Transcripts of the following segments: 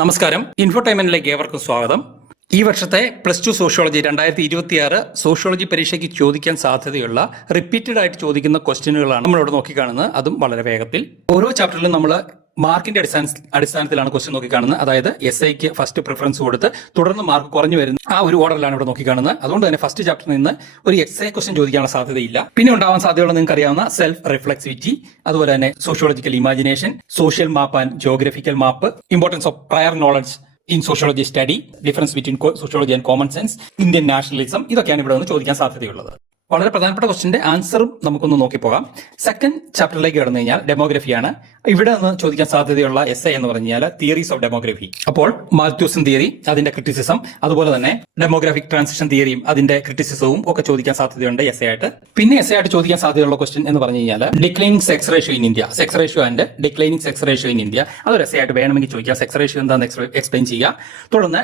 നമസ്കാരം, ഇൻഫോടൈൻമെന്റിലേക്ക് ഏവർക്കും സ്വാഗതം. ഈ വർഷത്തെ +2 സോഷ്യോളജി 2026 സോഷ്യോളജി പരീക്ഷയ്ക്ക് ചോദിക്കാൻ സാധ്യതയുള്ള റിപ്പീറ്റഡ് ആയിട്ട് ചോദിക്കുന്ന ക്വസ്റ്റ്യനുകളാണ് നമ്മളിവിടെ നോക്കിക്കാണുന്നത്. അതും വളരെ വേഗത്തിൽ. ഓരോ ചാപ്റ്ററിലും നമ്മൾ മാർക്കിന്റെ അടിസ്ഥാനത്തിലാണ് ക്വസ്റ്റ്യൻ നോക്കിക്കാണുന്നത്. അതായത് SIക്ക് ഫസ്റ്റ് പ്രിഫറൻസ് കൊടുത്ത് തുടർന്ന് മാർക്ക് കുറഞ്ഞു വരുന്ന ആ ഒരു ഓർഡറിലാണ് ഇവിടെ നോക്കിക്കാണുന്നത്. അതുകൊണ്ട് തന്നെ ഫസ്റ്റ് ചാപ്റ്ററിൽ നിന്ന് ഒരു SI ക്വസ്റ്റ്യൻ ചോദിക്കാനുള്ള സാധ്യതയില്ല. പിന്നെ ഉണ്ടാവാൻ സാധ്യതയുള്ള നിങ്ങൾക്ക് അറിയാവുന്ന സെൽഫ് റിഫ്ലെക്സിവിറ്റി, അതുപോലെ തന്നെ sociological imagination, social map and geographical map, importance of prior knowledge in sociology study, difference between sociology and common sense, Indian nationalism, ഇതൊക്കെയാണ് ഇവിടെ നിന്ന് ചോദിക്കാൻ സാധ്യതയുള്ളത്. വളരെ പ്രധാനപ്പെട്ട ക്വസ്റ്റിന്റെ ആൻസറും നമുക്കൊന്ന് നോക്കിപ്പോകാം. സെക്കൻഡ് ചാപ്റ്ററിലേക്ക് കടന്നു കഴിഞ്ഞാൽ ഡെമോഗ്രഫിയാണ്. ഇവിടെ നിന്ന് ചോദിക്കാൻ സാധ്യതയുള്ള SI എന്ന് പറഞ്ഞാൽ തിയറീസ് ഓഫ് ഡെമോഗ്രഫി. അപ്പോൾ മാൽത്തൂസൻ തിയറി, അതിന്റെ ക്രിറ്റിസിസം, അതുപോലെ തന്നെ ഡെമോഗ്രാഫിക് ട്രാൻസിഷൻ തിയറിയും അതിന്റെ ക്രിറ്റിസിസവും ഒക്കെ ചോദിക്കാൻ സാധ്യതയുണ്ട് SI ആയിട്ട്. പിന്നെ SI ആയിട്ട് ചോദിക്കാൻ സാധ്യതയുള്ള ക്വസ്റ്റ്യൻ എന്ന് പറഞ്ഞു കഴിഞ്ഞാൽ declining sex ratio in India, sex ratio and declining sex ratio in India, അതൊരു SI ആയിട്ട് വേണമെങ്കിൽ ചോദിക്കാം. സെക്സ് റേഷ്യോ എന്താണെന്ന് എക്സ്പ്ലെയിൻ ചെയ്യുക. തുടർന്ന്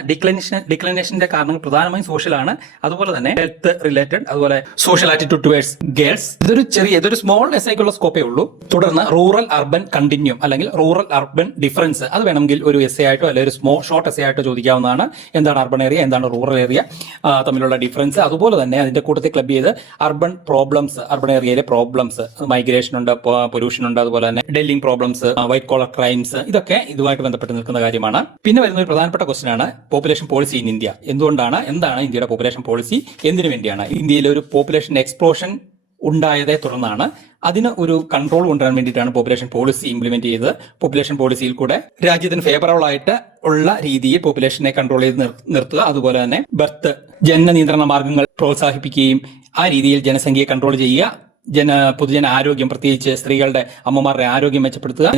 ഡിക്ലൈനേഷന്റെ കാരണങ്ങൾ പ്രധാനമായും സോഷ്യലാണ്, അതുപോലെ തന്നെ ഹെൽത്ത് റിലേറ്റഡ്, അതുപോലെ സോഷ്യൽ ആറ്റിറ്റ്യൂഡ് ടുവേർഡ്സ് ഗേൾസ്. ഇതൊരു സ്മോൾ SIക്കുള്ള സ്കോപ്പേ ഉള്ളൂ. തുടർന്ന് റൂറൽ അർബൻ കണ്ടിന്യൂം അല്ലെങ്കിൽ റൂറൽ അർബൻ ഡിഫറൻസ്, അത് വേണമെങ്കിൽ ഒരു SI ആയിട്ടോ അല്ലെങ്കിൽ ഒരു ഷോർട്ട് SI ആയിട്ടോ ചോദിക്കാവുന്നതാണ്. എന്താണ് അർബൻ ഏരിയ, എന്താണ് റൂറൽ ഏരിയ തമ്മിലുള്ള ഡിഫറൻസ്, അതുപോലെ തന്നെ അതിന്റെ കൂട്ടത്തിൽ ക്ലബ് ചെയ്ത് അർബൻ പ്രോബ്ലംസ്, അർബൻ ഏരിയയിലെ പ്രോബ്ലംസ്, മൈഗ്രേഷൻ ഉണ്ട്, പൊല്യൂഷൻ ഉണ്ട്, അതുപോലെ തന്നെ dwelling problems, white collar crimes, ഇതൊക്കെ ഇതുമായിട്ട് ബന്ധപ്പെട്ട് നിൽക്കുന്ന കാര്യമാണ്. പിന്നെ വരുന്ന ഒരു പ്രധാനപ്പെട്ട ക്വസ്റ്റൻ ആണ് പോപ്പുലേഷൻ പോളിസി ഇൻ ഇന്ത്യ. എന്താണ് ഇന്ത്യയുടെ പോപ്പുലേഷൻ പോളിസി, എന്തിനു വേണ്ടിയാണ് ഇന്ത്യയിലെ ഒരു പോപ്പുലേഷൻ എക്സ്പ്ലോഷൻ ഉണ്ടായതേ തുടർന്നാണ്. അതിന് ഒരു കൺട്രോൾ കൊണ്ടുവരാൻ വേണ്ടിയിട്ടാണ് പോപ്പുലേഷൻ പോളിസി ഇംപ്ലിമെന്റ് ചെയ്തത്. പോപ്പുലേഷൻ പോളിസിയിൽ കൂടെ രാജ്യത്തിന് ഫേവറബിൾ ആയിട്ട് ഉള്ള രീതിയിൽ പോപ്പുലേഷനെ കൺട്രോൾ ചെയ്ത് നിർത്തുക, അതുപോലെ തന്നെ ജനന നിയന്ത്രണ മാർഗങ്ങൾ പ്രോത്സാഹിപ്പിക്കുകയും ആ രീതിയിൽ ജനസംഖ്യയെ കൺട്രോൾ ചെയ്യുക, പൊതുജന ആരോഗ്യം, പ്രത്യേകിച്ച് സ്ത്രീകളുടെ, അമ്മമാരുടെ ആരോഗ്യം മെച്ചപ്പെടുത്തുക,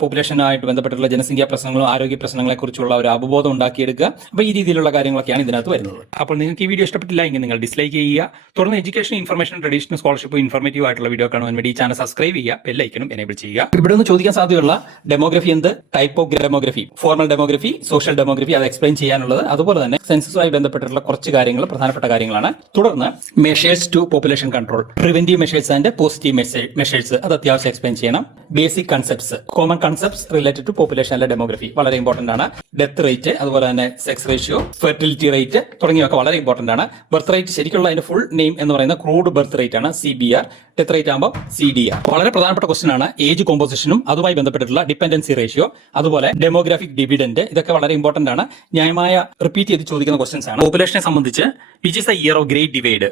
പോപ്പുലേഷനുമായിട്ട് ബന്ധപ്പെട്ടുള്ള ജനസംഖ്യാ പ്രശ്നങ്ങളും ആരോഗ്യ പ്രശ്നങ്ങളെ കുറിച്ചുള്ള ഒരു അവബോധം ഉണ്ടാക്കിയെടുക്കുക. അപ്പോൾ ഈ രീതിയിലുള്ള കാര്യങ്ങളൊക്കെയാണ് ഇതിനകത്ത് വരുന്നത്. അപ്പോൾ നിങ്ങൾക്ക് ഈ വീഡിയോ ഇഷ്ടപ്പെട്ടില്ല എങ്കിൽ നിങ്ങൾ ഡിസ്ലൈക്ക് ചെയ്യുക. തുടർന്ന് education, information, traditional scholarship, informative ആയിട്ടുള്ള വീഡിയോ കാണുവാൻ വേണ്ടി ഈ ചാനൽ സബ്സ്ക്രൈബ് ചെയ്യുക, ബെൽ ഐക്കണും എനേബിൾ ചെയ്യുക. ഇവിടെ നിന്ന് ചോദിക്കാൻ സാധ്യതയുള്ള ഡെമോഗ്രഫി എന്ത്, type of demography, formal demography, social demography, അത് എക്സ്പ്ലെയിൻ ചെയ്യാനുള്ളത്, അതുപോലെ തന്നെ സെൻസസുമായി ബന്ധപ്പെട്ടിട്ടുള്ള കുറച്ച് കാര്യങ്ങൾ, പ്രധാനപ്പെട്ട കാര്യങ്ങളാണ്. തുടർന്ന് measures to population control, preventive measures and positive measures, അത് അത്യാവശ്യം എക്സ്പ്ലെയിൻ ചെയ്യണം. Basic concepts, common concepts related to population അല്ലെ ഡെമോഗ്രഫി, വളരെ ഇമ്പോർട്ടന്റ് ആണ്. ഡെത്ത് റേറ്റ്, അതുപോലെ തന്നെ സെക്സ് റേഷ്യോ, ഫെർട്ടിലിറ്റി റേറ്റ് തുടങ്ങിയവയൊക്കെ വളരെ ഇമ്പോർട്ടന്റ് ആണ്. ബർത്ത് റേറ്റ് ശരിക്കുള്ള അതിന്റെ ഫുൾ നെയിം എന്ന് പറയുന്നത് ക്രൂഡ് ബർത്ത് റേറ്റ് ആണ്, CBR. ഡെത്ത് റേറ്റ് ആകുമ്പോൾ CDR. വളരെ പ്രധാനപ്പെട്ട ക്വസ്റ്റൻ ആണ് ഏജ് കോമ്പോസിഷനും അതുമായി ബന്ധപ്പെട്ടിട്ടുള്ള ഡിപെൻഡൻസി റേഷ്യോ, അതുപോലെ ഡെമോഗ്രാഫിക് ഡിവിഡന്റ്, ഇതൊക്കെ വളരെ ഇമ്പോർട്ടന്റ് ആണ്. ന്യായമായ റിപ്പീറ്റ് ചെയ്ത് ചോദിക്കുന്ന ക്വസ്റ്റൻസ് ആണ്. പോപ്പുലേഷനെ സംബന്ധിച്ച് which is the year of great divide,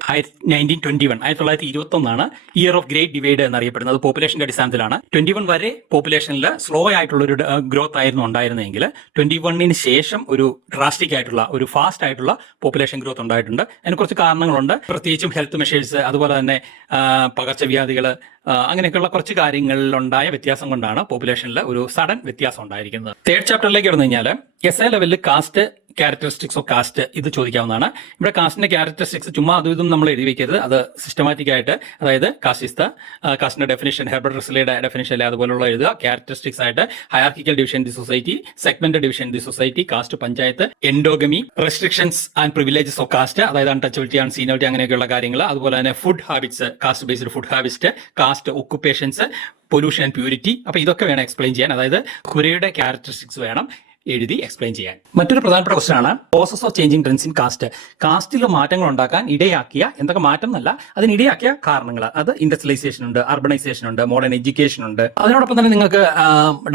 1921, 1921 year of great divide എന്നറിയപ്പെടുന്നത്. പോപ്പുലേഷന്റെ അടിസ്ഥാനത്തിലാണ്. 21 വരെ പോപ്പുലേഷനിൽ സ്ലോ ആയിട്ടുള്ള ഒരു ഗ്രോത്ത് ആയിരുന്നു ഉണ്ടായിരുന്നെങ്കിൽ 21 ശേഷം ഒരു ഡ്രാസ്റ്റിക് ആയിട്ടുള്ള, ഒരു ഫാസ്റ്റ് ആയിട്ടുള്ള പോപ്പുലേഷൻ ഗ്രോത്ത് ഉണ്ടായിട്ടുണ്ട്. അതിന് കുറച്ച് കാരണങ്ങളുണ്ട്. പ്രത്യേകിച്ചും ഹെൽത്ത് മെഷേഴ്സ്, അതുപോലെ തന്നെ പകർച്ചവ്യാധികൾ, അങ്ങനെയൊക്കെയുള്ള കുറച്ച് കാര്യങ്ങളിലുണ്ടായ വ്യത്യാസം കൊണ്ടാണ് പോപ്പുലേഷനിൽ ഒരു സഡൻ വ്യത്യാസം ഉണ്ടായിരിക്കുന്നത്. തേർഡ് ചാപ്റ്ററിലേക്ക് കടന്നു കഴിഞ്ഞാൽ SI ലെവലിൽ കാസ്റ്റ്, ക്യാരക്ടറിസ്റ്റിക്സ് ഓഫ് കാസ്റ്റ്, ഇത് ചോദിക്കാവുന്നതാണ്. ഇവിടെ കാസ്റ്റിന്റെ ക്യാരക്ടറിസ്റ്റിക്സ് ചുമ്മാ അതും ഇതും നമ്മൾ എഴുതി വെക്കരുത്. അത് സിസ്റ്റമാറ്റിക് ആയിട്ട്, അതായത് കാസ്റ്റിന്റെ ഡെഫിനിഷൻ, ഹെർബർട്ട് റസ്സലിയുടെ ഡെഫിനിഷൻ അല്ലെ അതുപോലുള്ള എഴുതുക. ക്യാരക്ടറിസ്റ്റിക്സ് ആയിട്ട് hierarchical division the society, segment division the society, caste panchayat, endogamy, restrictions and privileges of caste, അതായത് അൺടച്ചബിലിറ്റി ആൻഡ് സീനിയോറിറ്റി, അങ്ങനെയൊക്കെയുള്ള കാര്യങ്ങൾ. അതുപോലെ തന്നെ food habits, caste based food habits, caste occupations, pollution and purity. അപ്പൊ ഇതൊക്കെ വേണം എക്സ്പ്ലെയിൻ ചെയ്യാൻ. അതായത് കുരയുടെ ക്യാരക്ടറിസ്റ്റിക്സ് വേണം എഴുതി എക്സ്പ്ലെയിൻ ചെയ്യാൻ. മറ്റൊരു പ്രധാനപ്പെട്ട ക്വസ്റ്റൻ ആണ് process of changing trends in caste. കാസ്റ്റിൽ മാറ്റങ്ങൾ ഉണ്ടാക്കാൻ ഇടയാക്കിയ, എന്തൊക്കെ മാറ്റം എന്നല്ല, അതിനിടയാക്കിയ കാരണങ്ങൾ. അത് ഇൻഡസ്ട്രിയലൈസേഷൻ ഉണ്ട്, അർബനൈസേഷൻ ഉണ്ട്, മോഡേൺ എഡ്യൂക്കേഷൻ ഉണ്ട്. അതിനോടൊപ്പം തന്നെ നിങ്ങൾക്ക്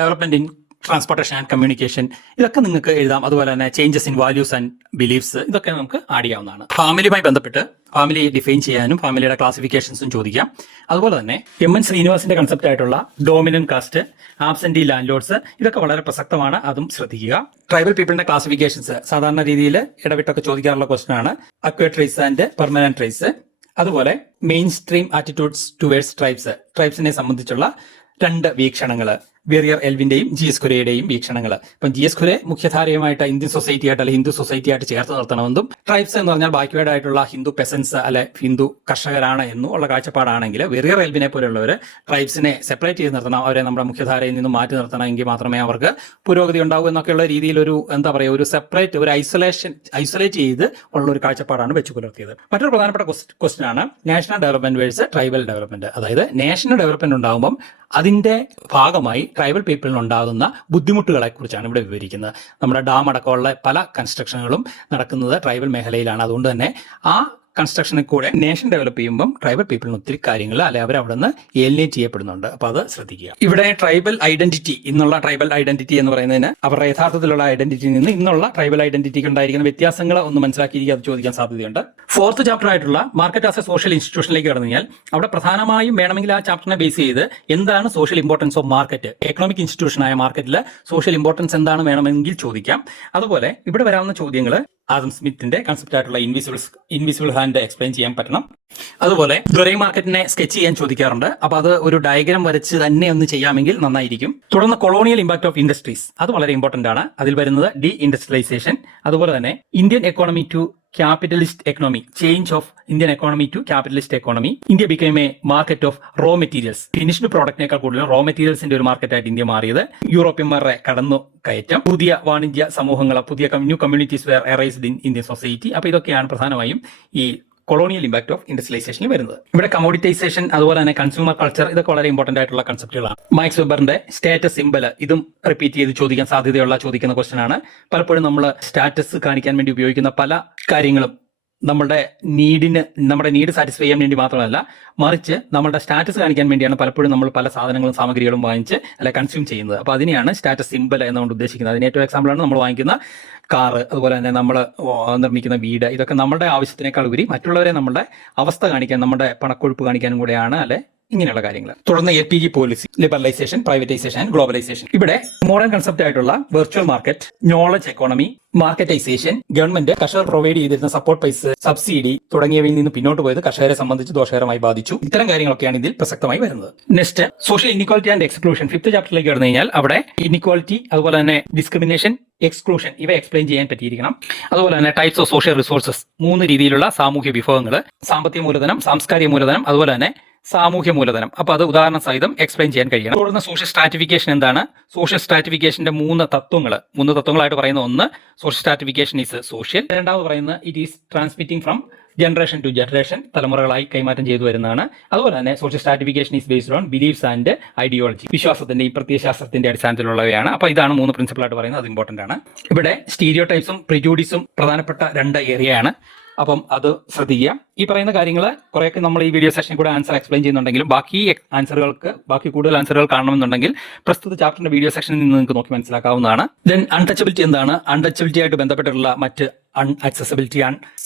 development in transportation and communication, ഇതൊക്കെ നിങ്ങൾക്ക് എഴുതാം. അതുപോലെ തന്നെ changes in values and beliefs, ഇതൊക്കെ നമുക്ക് ആഡ് ചെയ്യാവുന്നതാണ്. ഫാമിലിയുമായി ബന്ധപ്പെട്ട് ഫാമിലി ഡിഫൈൻ ചെയ്യാനും ഫാമിലിയുടെ ക്ലാസിഫിക്കേഷൻസും ചോദിക്കാം. അതുപോലെ തന്നെ MN ശ്രീനിവാസിന്റെ കൺസെപ്റ്റ് ആയിട്ടുള്ള dominant caste, absentee land lords, ഇതൊക്കെ വളരെ പ്രസക്തമാണ്, അതും ശ്രദ്ധിക്കുക. ട്രൈബൽ പീപ്പിളിന്റെ ക്ലാസിഫിക്കേഷൻസ് സാധാരണ രീതിയിൽ ഇടവിട്ടൊക്കെ ചോദിക്കാറുള്ള ക്വസ്റ്റൻ ആണ്. Acquired trace and permanent trace, അതുപോലെ മെയിൻ സ്ട്രീം ആറ്റിറ്റ്യൂഡ്സ് ടുവേർഡ്സ് ട്രൈബ്സിനെ സംബന്ധിച്ചുള്ള 2 വീക്ഷണങ്ങൾ, വെറിയർ എൽവിന്റെയും GS കുരയുടെയും വീക്ഷണങ്ങൾ. ഇപ്പം GS കുരെ മുഖ്യധാരയുമായിട്ട് ഇന്ത്യൻ സൊസൈറ്റി ആയിട്ട് അല്ലെങ്കിൽ ഹിന്ദു സൊസൈറ്റി ആയിട്ട് ചേർത്ത് നിർത്തണമെന്നും, ട്രൈബ്സ് എന്ന് പറഞ്ഞാൽ ബാക്ക്വേർഡ് ഹിന്ദു പെസൻസ് അല്ലെ ഹിന്ദു കർഷകരാണ് എന്നും ഉള്ള കാഴ്ചപ്പാടാണെങ്കിൽ, വെറിയർ എൽവിനെ പോലുള്ളവർ ട്രൈബ്സിനെ സെപ്പറേറ്റ് ചെയ്ത് നിർത്തണം, അവരെ നമ്മുടെ മുഖ്യധാരയിൽ നിന്നും മാറ്റി നിർത്തണമെങ്കിൽ മാത്രമേ അവർക്ക് പുരോഗതി ഉണ്ടാവൂ എന്നൊക്കെയുള്ള രീതിയിൽ ഒരു ഒരു സെപ്പറേറ്റ്, ഒരു ഐസൊലേറ്റ് ചെയ്ത് ഉള്ള ഒരു കാഴ്ചപ്പാടാണ് വെച്ച് പുലർത്തിയത്. മറ്റൊരു പ്രധാനപ്പെട്ട ക്വസ്റ്റൻ ആണ് national development versus tribal development. അതായത് നാഷണൽ ഡെവലപ്മെന്റ് ഉണ്ടാകുമ്പം അതിന്റെ ഭാഗമായി ട്രൈബൽ പീപ്പിളിന് ഉണ്ടാകുന്ന ബുദ്ധിമുട്ടുകളെ കുറിച്ചാണ് ഇവിടെ വിവരിക്കുന്നത്. നമ്മുടെ ഡാം അടക്കമുള്ള പല കൺസ്ട്രക്ഷനുകളും നടക്കുന്നത് ട്രൈബൽ മേഖലയിലാണ്. അതുകൊണ്ട് തന്നെ ആ കൺസ്ട്രക്ഷനിൽ കൂടെ നേഷൻ ഡെവലപ്പ് ചെയ്യുമ്പം ട്രൈബൽ പീപ്പിളിന് ഒത്തിരി കാര്യങ്ങൾ അല്ലെ അവർ അവിടെ നിന്ന് ഏലിനേറ്റ് ചെയ്യപ്പെടുന്നുണ്ട്. അപ്പൊ അത് ശ്രദ്ധിക്കുക. ഇവിടെ ട്രൈബൽ ഐഡന്റിറ്റി എന്ന് പറയുന്നതിന് അവരുടെ യഥാർത്ഥത്തിലുള്ള ഐഡന്റിറ്റിയിൽ നിന്ന് ഇന്നുള്ള ട്രൈബൽ ഐഡന്റിറ്റിക്ക് ഉണ്ടായിരിക്കുന്ന വ്യത്യാസങ്ങൾ ഒന്ന് മനസ്സിലാക്കിയിരിക്കുക. അത് ചോദിക്കാൻ സാധ്യതയുണ്ട്. 4th ചാപ്റ്റർ ആയിട്ടുള്ള മാർക്കറ്റ് ആസ് എ സോഷ്യൽ ഇൻസ്റ്റിറ്റ്യൂഷനിലേക്ക് കടന്നു കഴിഞ്ഞാൽ അവിടെ പ്രധാനമായും വേണമെങ്കിൽ ആ ചാപ്റ്ററിനെ ബേസ് ചെയ്ത് എന്താണ് social importance of market, economic ഇൻസ്റ്റിറ്റ്യൂഷനായ മാർക്കറ്റിൽ സോഷ്യൽ ഇമ്പോർട്ടൻസ് എന്താണ് വേണമെങ്കിൽ ചോദിക്കാം. അതുപോലെ ഇവിടെ വരാവുന്ന ചോദ്യങ്ങൾ ആദം സ്മിത്തിന്റെ കൺസെപ്റ്റ് ആയിട്ടുള്ള ഇൻവിസിബിൾ ഹാൻഡ് എക്സ്പ്ലെയിൻ ചെയ്യാൻ പറ്റണം. അതുപോലെ ഗ്രേ മാർക്കറ്റിനെ സ്കെച്ച് ചെയ്യാൻ ചോദിക്കാറുണ്ട്. അപ്പൊ അത് ഒരു ഡയഗ്രാം വരച്ച് തന്നെ ഒന്ന് ചെയ്യാമെങ്കിൽ നന്നായിരിക്കും. തുടർന്ന് കൊളോണിയൽ ഇമ്പാക്ട് ഓഫ് ഇൻഡസ്ട്രീസ്, അത് വളരെ ഇമ്പോർട്ടന്റ് ആണ്. അതിൽ വരുന്നത് ഡി ഇൻഡസ്ട്രിയലൈസേഷൻ, അതുപോലെ തന്നെ Indian economy to capitalist economy, change of Indian economy to capitalist economy. India became a market of raw materials. Finished പ്രോഡക്റ്റിനേക്കാൾ കൂടുതൽ റോ മെറ്റീരിയൽസിന്റെ ഒരു മാർക്കറ്റായിട്ട് ഇന്ത്യ മാറിയത്. യൂറോപ്യന്മാരുടെ കടന്നു കയറ്റം, പുതിയ വാണിജ്യ സമൂഹങ്ങൾ, പുതിയ new communities were arised in Indian society. അപ്പൊ ഇതൊക്കെയാണ് പ്രധാനമായും ഈ കൊളോണിയൽ ഇമ്പാക്ട് ഓഫ് ഇൻഡസ്ട്രിയലൈസേഷനിൽ വരുന്നത്. ഇവിടെ കമോഡിറ്റൈസേഷൻ, അതുപോലെ തന്നെ കൺസ്യൂമർ കൾച്ചർ, ഇതൊക്കെ വളരെ ഇമ്പോർട്ടന്റ് ആയിട്ടുള്ള കൺസെപ്റ്റുകളാണ്. മാക്സ് വെബറിന്റെ സ്റ്റാറ്റസ് സിംബൽ, ഇതും റിപ്പീറ്റ് ചെയ്ത് ചോദിക്കാൻ ചോദിക്കുന്ന ക്വസ്റ്റൻ ആണ്. പലപ്പോഴും നമ്മൾ സ്റ്റാറ്റസ് കാണിക്കാൻ വേണ്ടി ഉപയോഗിക്കുന്ന പല കാര്യങ്ങളും നമ്മുടെ നീഡ് സാറ്റിസ്ഫൈ ചെയ്യാൻ വേണ്ടി മാത്രമല്ല, മറിച്ച് നമ്മുടെ സ്റ്റാറ്റസ് കാണിക്കാൻ വേണ്ടിയാണ് പലപ്പോഴും നമ്മൾ പല സാധനങ്ങളും സാമഗ്രികളും വാങ്ങിച്ച് അല്ലെ കൺസ്യൂം ചെയ്യുന്നത്. അപ്പൊ അതിനെയാണ് സ്റ്റാറ്റസ് സിംബൽ എന്നുകൊണ്ട് ഉദ്ദേശിക്കുന്നത്. അതിന് ഏറ്റവും എക്സാമ്പിളാണ് നമ്മൾ വാങ്ങിക്കുന്ന കാറ്, അതുപോലെ തന്നെ നമ്മൾ നിർമ്മിക്കുന്ന വീട്. ഇതൊക്കെ നമ്മുടെ ആവശ്യത്തിനേക്കാൾ ഉപരി മറ്റുള്ളവരെ നമ്മുടെ അവസ്ഥ കാണിക്കാൻ, നമ്മുടെ പണക്കൊഴുപ്പ് കാണിക്കാനും കൂടെയാണ് അല്ലെ ഇങ്ങനെയുള്ള കാര്യങ്ങൾ. തുടർന്ന് LPG policy, liberalisation, privatisation and globalisation. ഇവിടെ മോഡേൺ കൺസെപ്റ്റ് ആയിട്ടുള്ള virtual market, knowledge economy, marketisation, government കർഷകർ പ്രൊവൈഡ് ചെയ്തിരുന്ന സപ്പോർട്ട് പൈസ, സബ്സിഡി തുടങ്ങിയവയിൽ നിന്ന് പിന്നോട്ട് പോയത് കർഷകരെ സംബന്ധിച്ച് ദോഷകരമായി ബാധിച്ചു. ഇത്തരം കാര്യങ്ങളൊക്കെയാണ് ഇതിൽ പ്രസക്തമായി വരുന്നത്. Next social inequality and exclusion. 5th ചാപ്റ്ററിലേക്ക് കടന്നു കഴിഞ്ഞാൽ അവിടെ ഇനിക്വാലിറ്റി, അതുപോലെ തന്നെ ഡിസ്ക്രിമിനേഷൻ, എക്സ്ക്ലൂഷൻ ഇവ എക്സ്പ്ലെയിൻ ചെയ്യാൻ പറ്റിയിരിക്കണം. അതുപോലെ തന്നെ ടൈപ്സ് ഓഫ് സോഷ്യൽ റിസോഴ്സസ്, 3 രീതിയിലുള്ള സാമൂഹ്യ വിഭവങ്ങൾ, സാമ്പത്തിക മൂലധനം, സാംസ്കാരിക മൂലധനം, അതുപോലെ തന്നെ സാമൂഹ്യ മൂലധനം. അപ്പൊ അത് ഉദാഹരണ സഹിതം എക്സ്പ്ലെയിൻ ചെയ്യാൻ കഴിയണം. തുടർന്ന് സോഷ്യൽ സ്ട്രാറ്റിഫിക്കേഷൻ എന്താണ്, സോഷ്യൽ സ്ട്രാറ്റിഫിക്കേഷന്റെ 3 തത്വങ്ങളായിട്ട് പറയുന്ന ഒന്ന് സോഷ്യൽ സ്ട്രാറ്റിഫിക്കേഷൻ ഈസ് സോഷ്യൽ. രണ്ടാമത് പറയുന്നത് it is transmitting from generation to generation, തലമുറകളായി കൈമാറ്റം ചെയ്തു വരുന്നതാണ്. അതുപോലെ തന്നെ social stratification is based on beliefs and ideology, വിശ്വാസത്തിന്റെയും പ്രത്യയശാസ്ത്രത്തിന്റെ അടിസ്ഥാനത്തിലുള്ളവയാണ്. അപ്പൊ ഇതാണ് 3 പ്രിൻസിപ്പിളായിട്ട് പറയുന്നത്. അത് ഇമ്പോർട്ടന്റ് ആണ്. ഇവിടെ സ്റ്റീരിയോ ടൈപ്സും പ്രിജൂഡിസും പ്രധാനപ്പെട്ട 2 ഏരിയയാണ്. അപ്പം അത് ശ്രദ്ധിക്കുക. ഈ പറയുന്ന കാര്യങ്ങൾ കുറേയൊക്കെ നമ്മൾ ഈ വീഡിയോ സെഷനിൽ കൂടെ ആൻസർ എക്സ്പ്ലെയിൻ ചെയ്യുന്നുണ്ടെങ്കിലും ബാക്കി കൂടുതൽ ആൻസറുകൾ കാണണമെന്നുണ്ടെങ്കിൽ പ്രസ്തുത ചാപ്റ്ററിന്റെ വീഡിയോ സെക്ഷനിൽ നിന്ന് നിങ്ങൾക്ക് നോക്കി മനസ്സിലാക്കാവുന്നതാണ്. ദെൻ അൺടച്ചബിലിറ്റി എന്താണ്, അൺടച്ചബിലിറ്റി ആയിട്ട് ബന്ധപ്പെട്ടിട്ടുള്ള മറ്റ് അൺഅക്സസിബിലിറ്റി,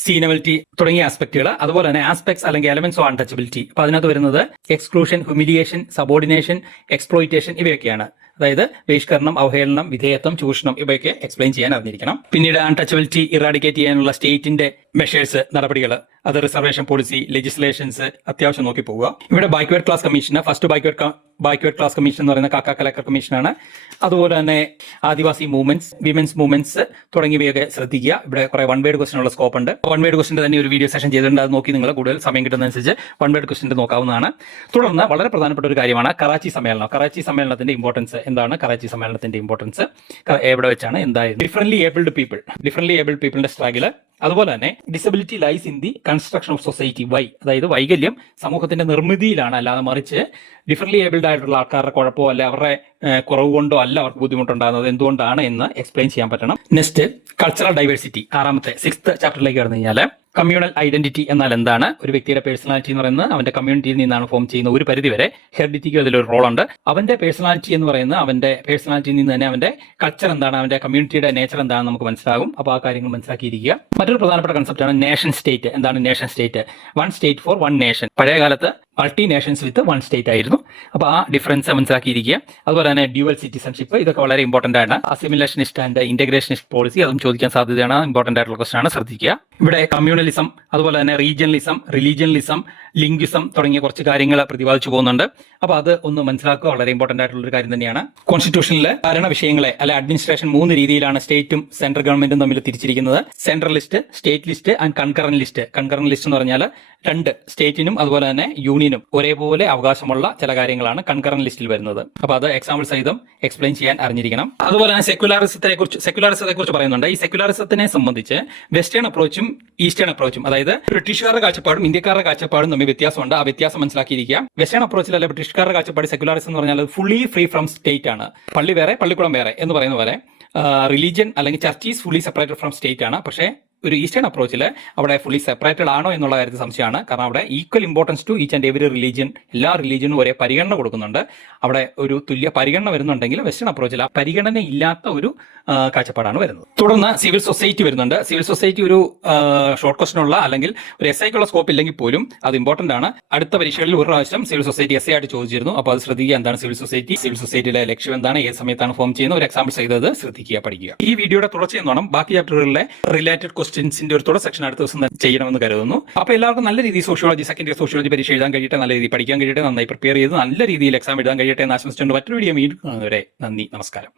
സീനബിലിറ്റി തുടങ്ങിയ ആസ്പെക്റ്റുകൾ, അതുപോലെ തന്നെ ആസ്പെക്ട്സ് അല്ലെങ്കിൽ എലമെന്റ്സ് ഓഫ് അൺടച്ചബിലിറ്റി. അപ്പൊ അതിനകത്ത് വരുന്നത് എക്സ്ക്ലൂഷൻ, ഹ്യൂമിലിയേഷൻ, സബോർഡിനേഷൻ, എക്സ്പ്ലോയിറ്റേഷൻ ഇവയൊക്കെയാണ്. അതായത് ബഹിഷ്കരണം, അവഹേളനം, വിധേയത്വം, ചൂഷണം ഇവയൊക്കെ എക്സ്പ്ലെയിൻ ചെയ്യാൻ അറിഞ്ഞിരിക്കണം. പിന്നീട് അൺടച്ചബിലിറ്റി ഇറാഡിക്കേറ്റ് ചെയ്യാനുള്ള സ്റ്റേറ്റിന്റെ മെഷേഴ്സ്, നടപടികൾ, അത് റിസർവേഷൻ പോളിസി, ലെജിസ്ലേഷൻസ് അത്യാവശ്യം നോക്കി പോവുക. ഇവിടെ backward class commission, first backward class commission എന്ന് പറയുന്ന കാക്ക കലക്ടർ കമ്മീഷനാണ്. അതുപോലെ തന്നെ ആദിവാസി മൂവ്മെന്റ്സ്, വിമൻസ് മൂവ്മെന്റ്സ് തുടങ്ങിയവയൊക്കെ ശ്രദ്ധിക്കുക. ഇവിടെ കുറെ 1 വേർഡ് ക്വസ്റ്റനുള്ള സ്കോപ്പ് ഉണ്ട്. 1 വേർഡ് ക്വസ്റ്റിന്റെ തന്നെ ഒരു വീഡിയോ സെഷൻ ചെയ്തിട്ടുണ്ട്. അത് നോക്കി നിങ്ങൾ കൂടുതൽ സമയം കിട്ടുന്നതനുസരിച്ച് 1 വേർഡ് ക്വസ്റ്റിന്റെ നോക്കാവുന്നതാണ്. തുടർന്ന് വളരെ പ്രധാനപ്പെട്ട ഒരു കാര്യമാണ് കറാച്ചി സമ്മേളനത്തിന്റെ ഇമ്പോർട്ടൻസ് എന്താണ്, കറാച്ചി സമ്മേളനത്തിന്റെ ഇമ്പോർട്ടൻസ് എവിടെ വെച്ചാണ്, എന്തായിരുന്നു, ഡിഫറൻറ്റ്ലി ഏബിൾഡ് പീപ്പിളിന്റെ സ്ട്രഗിൾ, അതുപോലെ തന്നെ disability lies in the construction of society. അതായത് വൈകല്യം സമൂഹത്തിന്റെ നിർമ്മിതിയിലാണ്, അല്ലാതെ മറിച്ച് ഡിഫറൻറ്റ്ലി ഏബിൾഡ് ആയിട്ടുള്ള ആൾക്കാരുടെ കുഴപ്പമോ അല്ലെ അവരുടെ കുറവ് കൊണ്ടോ അല്ല അവർക്ക് ബുദ്ധിമുട്ടുണ്ടാകുന്നത്, എന്തുകൊണ്ടാണ് എന്ന് എക്സ്പ്ലെയിൻ ചെയ്യാൻ പറ്റണം. നെക്സ്റ്റ് കൾച്ചറൽ ഡൈവേഴ്സിറ്റി, 6th ചാപ്റ്ററിലേക്ക് കടന്നു കഴിഞ്ഞാൽ കമ്മ്യൂണൽ ഐഡന്റിറ്റി എന്നാൽ എന്താണ്, ഒരു വ്യക്തിയുടെ പേഴ്സണാലിറ്റി എന്ന് പറയുന്നത് അവന്റെ കമ്മ്യൂണിറ്റിയിൽ നിന്നാണ് ഫോം ചെയ്യുന്ന ഒരു പരിധിവരെ ഹെറിഡിറ്റിക്ക് അതിലൊരു റോളുണ്ട്. അവന്റെ പേഴ്സണാലിറ്റി എന്ന് പറയുന്നത് അവന്റെ പേഴ്സണാലിറ്റിയിൽ നിന്ന് തന്നെ അവന്റെ കൾച്ചർ എന്താണ്, അവന്റെ കമ്മ്യൂണിറ്റിയുടെ നേച്ചർ എന്താണെന്ന് നമുക്ക് മനസ്സിലാകും. അപ്പോൾ ആ കാര്യങ്ങൾ മനസ്സിലാക്കിയിരിക്കുക. മറ്റൊരു പ്രധാനപ്പെട്ട കൺസെപ്റ്റാണ് നേഷൻ സ്റ്റേറ്റ്. എന്താണ് nation state? 1 state for 1 nation. പഴയ കാലത്ത് മൾട്ടി നേഷൻസ് വിത്ത് 1 സ്റ്റേറ്റ് ആയിരുന്നു. അപ്പോൾ ആ ഡിഫറൻസ് മനസ്സിലാക്കിയിരിക്കുക. അതുപോലെ തന്നെ ഡ്യുവൽ സിറ്റിസൺഷിപ്പ്, ഇതൊക്കെ വളരെ ഇമ്പോർട്ടന്റ് ആണ്. അസിമിലേഷനിസ്റ്റ് ആൻഡ് ഇന്റഗ്രേഷനിസ്റ്റ് പോളിസി, അതും ചോദിക്കാൻ സാധ്യതയാണ്. ഇമ്പോർട്ടന്റ് ആയിട്ടുള്ള ക്വസ്റ്റൻ ആണ്, ശ്രദ്ധിക്കുക. ഇവിടെ കമ്മ്യൂണലിസം, അതുപോലെ തന്നെ റീജിയണലിസം, റിലീജിയണലിസം, ലിംഗ്വിസം തുടങ്ങിയ കുറച്ച് കാര്യങ്ങൾ പ്രതിപാദിച്ചു പോകുന്നുണ്ട്. അപ്പോൾ അത് ഒന്ന് മനസ്സിലാക്കുക, വളരെ ഇമ്പോർട്ടന്റ് ആയിട്ടുള്ള ഒരു കാര്യം തന്നെയാണ്. കോൺസ്റ്റിറ്റ്യൂഷനിലെ ഭരണ വിഷയങ്ങളെ അല്ലെ അഡ്മിനിസ്ട്രേഷൻ 3 രീതിയിലാണ് സ്റ്റേറ്റും സെൻട്രൽ ഗവൺമെന്റും തമ്മിൽ തിരിച്ചിരിക്കുന്നത്. Central list, state list and concurrent list. Concurrent list എന്ന് പറഞ്ഞാൽ 2 സ്റ്റേറ്റിനും അതുപോലെ തന്നെ യൂണിയൻ യൂണിയനും ഒരേപോലെ അവകാശമുള്ള ചില കാര്യങ്ങളാണ് കൺകറന്റ് ലിസ്റ്റിൽ വരുന്നത്. അപ്പോൾ അത് എക്സാമ്പിൾ സഹിതം എക്സ്പ്ലെയിൻ ചെയ്യാൻ അറിഞ്ഞിരിക്കണം. അതുപോലെ തന്നെ സെക്യുലറിസത്തെ കുറിച്ച് പറയുന്നുണ്ട്. ഈ സെക്യുലറിസത്തിനെ സംബന്ധിച്ച് വെസ്റ്റേൺ അപ്രോച്ചും ഈസ്റ്റേൺ അപ്രോച്ചും, അതായത് ബ്രിട്ടീഷുകാരുടെ കാഴ്ചപ്പാടും ഇന്ത്യക്കാരുടെ കാഴ്ചപ്പാടും തമ്മിൽ വ്യത്യാസമുണ്ട്. ആ വ്യത്യാസം മനസ്സിലാക്കിയിരിക്കുക. വെസ്റ്റേൺ അപ്രോച്ചിലല്ല ബ്രിട്ടീഷുകാരുടെ കാഴ്ചപ്പാട് സെക്യുലറിസം എന്ന് പറഞ്ഞാൽ ഫുള്ളി ഫ്രീ ഫ്രം സ്റ്റേറ്റ് ആണ്. പള്ളി വേറെ പള്ളിക്കുളം വേറെ എന്ന് പറയുന്ന പോലെ റിലീജിയൻ അല്ലെങ്കിൽ church is fully separated from state ആണ്. പക്ഷേ ഒരു ഈസ്റ്റേൺ അപ്രോച്ചിൽ അവിടെ ഫുള്ളി സെപ്പറേറ്റഡ് ആണോ എന്നുള്ള കാര്യത്തിൽ സംശയമാണ്. കാരണം അവിടെ equal importance to each and every religion, എല്ലാ റിലീജിയനും ഒരേ പരിഗണന കൊടുക്കുന്നുണ്ട്. അവിടെ ഒരു തുല്യ പരിഗണന വരുന്നുണ്ടെങ്കിൽ വെസ്റ്റേൺ അപ്രോച്ചിൽ ആ പരിഗണന ഇല്ലാത്ത ഒരു കാഴ്ചപ്പാടാണ് വരുന്നത്. തുടർന്ന് സിവിൽ സൊസൈറ്റി വരുന്നുണ്ട്. സിവിൽ സൊസൈറ്റി ഒരു ഷോർട്ട് ക്വസ്റ്റനുള്ള അല്ലെങ്കിൽ ഒരു എസ്ഐക്കുള്ള സ്കോപ്പ് ഇല്ലെങ്കിൽ പോലും അത് ഇമ്പോർട്ടന്റ് ആണ്. അടുത്ത പരീക്ഷകളിൽ ഒരു പ്രാവശ്യം സിവിൽ സൊസൈറ്റി എസ്ഐ ആയിട്ട് ചോദിച്ചിരുന്നു. അപ്പോൾ അത് ശ്രദ്ധിക്കുക, എന്താണ് സിവിൽ സൊസൈറ്റി, സിവിൽ സൊസൈറ്റിയുടെ ലക്ഷ്യം എന്താണ്, ഏത് സമയത്താണ് ഫോം ചെയ്യുന്നത്, ഒരു എക്സാമ്പിൾ ചെയ്തത് ശ്രദ്ധിക്കുക, പഠിക്കുക. ഈ വീഡിയോയുടെ തുടർച്ചയെന്നോണം ബാക്കി ചാപ്റ്ററുകളിലെ റിലേറ്റഡ് ക്വസ്റ്റ്യൻസിന്റെ ഒരു തുടർ സെക്ഷൻ അടുത്ത ദിവസം ചെയ്യണമെന്ന് കരുതുന്നു. അപ്പോൾ എല്ലാവർക്കും നല്ല രീതിയിൽ സോഷ്യോളജി സെക്കൻഡ് ഇയർ സോഷ്യോളജി പരീക്ഷ എഴുതാൻ കഴിയട്ടെ, നല്ല രീതിയിൽ പഠിക്കാൻ കഴിയട്ടെ, നന്നായി പ്രിപ്പയർ ചെയ്ത് നല്ല രീതിയിൽ എക്സാം എഴുതാൻ കഴിയട്ടെ എന്ന് ആശംസിച്ചുകൊണ്ട് മറ്റൊരു വീഡിയോ വീണ്ടും കാണുന്നവരെ നന്ദി, നമസ്കാരം.